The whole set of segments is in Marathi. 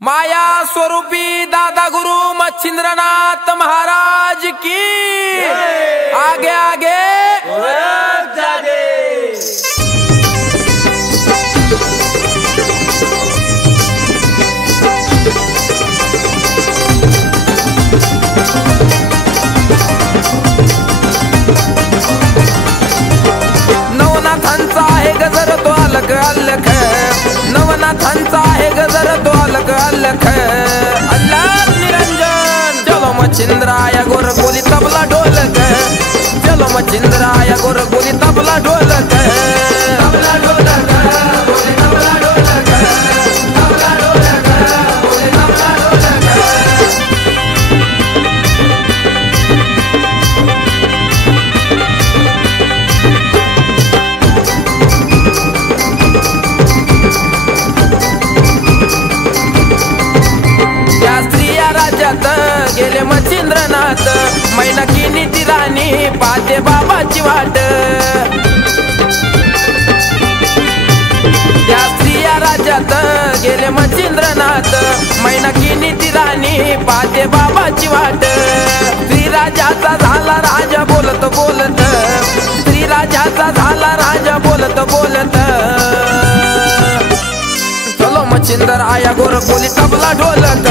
माया स्वरूपी दादा गुरु मच्छिंद्रनाथ महाराज की आगे आगे जागे। नवनाथांचा आहे गजर तो अलग अलग, नवनाथांचा आहे गजर तो अलग अलग। अल्लाह निरंजन चलो मच्छिंद्राया गोर बोली तबला ढोलक, चलो मच्छिंद्राया गोर बोली तबला ढोलक, तबला ढोलक बोली तबला ढोलक, तबला ढोलक बोली तबला ढोलक। गेले मच्छिंद्रनाथ मैनाकी नीती राणी पाहते बाबाची वाट। त्या स्त्रिया राज्यात गेले मच्छिंद्रनाथ मैनाकी नीती राणी पाहते बाबाची वाट। स्त्री राजाचा झाला राजा बोलत बोलत, स्त्री राजाचा झाला राजा बोलत बोलत। चलो मच्छिंदर आया गोरख बोली तबला ढोलक,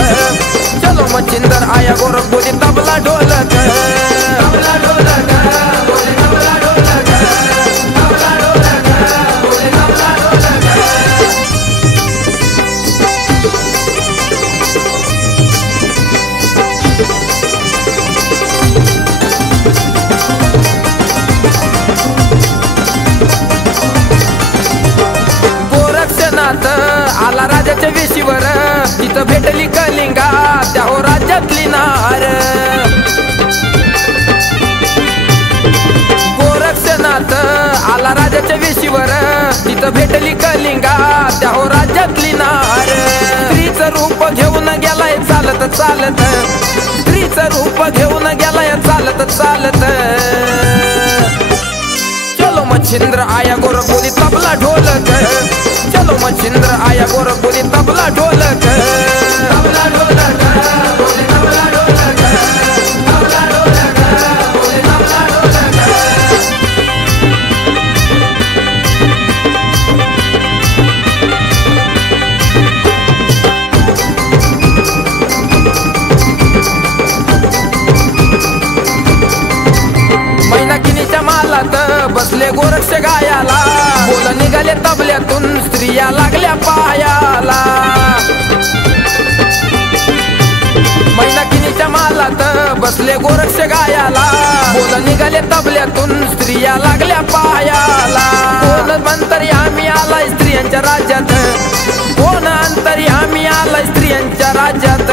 चलो मच्छिंदर आया गोरख बोली तबला ढोलक, तबला ढोलक बोली तबला ढोलक, तबला ढोलक बोली तबला ढोलक। गोरक्षनाथ आला राजाच्या वेशीवर, तिथं भेटली कलिंगा त्या हो राज्यातली नार। गोरक्षनाथ आला राजाच्या वेशीवर, तिथं भेटली कलिंगा त्या हो राज्यातली नार। स्त्रीचं रूप घेऊन गेलाय चालत चालत, स्त्रीचं रूप घेऊन गेलाय चालत चालत। चलो मच्छिंद्र आया गोरख बोली तबला ढोलक, चलो मच्छिंद्र आया गोरख बोली तबला ढोलक, तबला ढोलक बोली तबला ढोलक, तबला ढोलक बोली तबला ढोलक। मैनाकिनीच्या मालात बसले गोरक्ष गायाला, बोल निघाले तबल्यातून स्त्रिया लागल्या पायाला। मैनाकिनीच्या मालात बसले गोरक्ष गायाला, बोल निघाले तबल्यातून स्त्रिया लागल्या पायाला। कोण अंतर्यामी आलाय स्त्रियांच्या राज्यात, कोण अंतर्यामी आलाय स्त्रियांच्या राज्यात।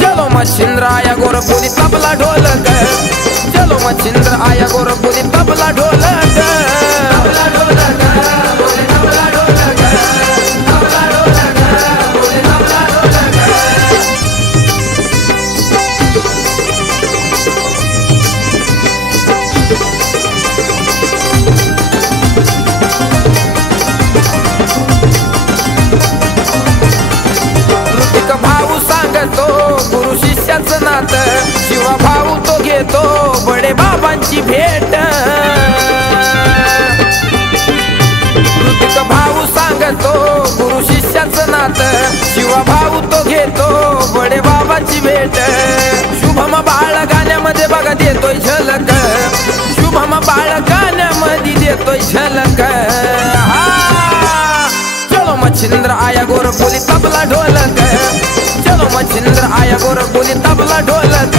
चलो मच्छिंद्र आया गोरख बोली तबला ढोलक, चलो मच्छिंद्र आया गोरख बोली तबला ढोलक, तबला ढोलक बोली तबला ढोलक, तबला ढोलक बोली तबला ढोलक। ऋतिक भाऊ सांगतो गुरु शिष्याचं नात, शिवा भाऊ तो घेतो बडे बाबांची भेट। ऋतिक भाऊ सांगतो गुरु शिष्याचं नात, शिवा भाऊ तो घेतो बडे बाबाची भेट। शुभम बाळ गाण्यामध्ये बघा देतोय झलक, शुभम बाळ गाण्यामध्ये देतोय झलक। चलो मच्छिंद्र आया गोरख बोली तबला ढोलक, चलो मच्छिंद्र आया गोरख बोली तबला ढोलक।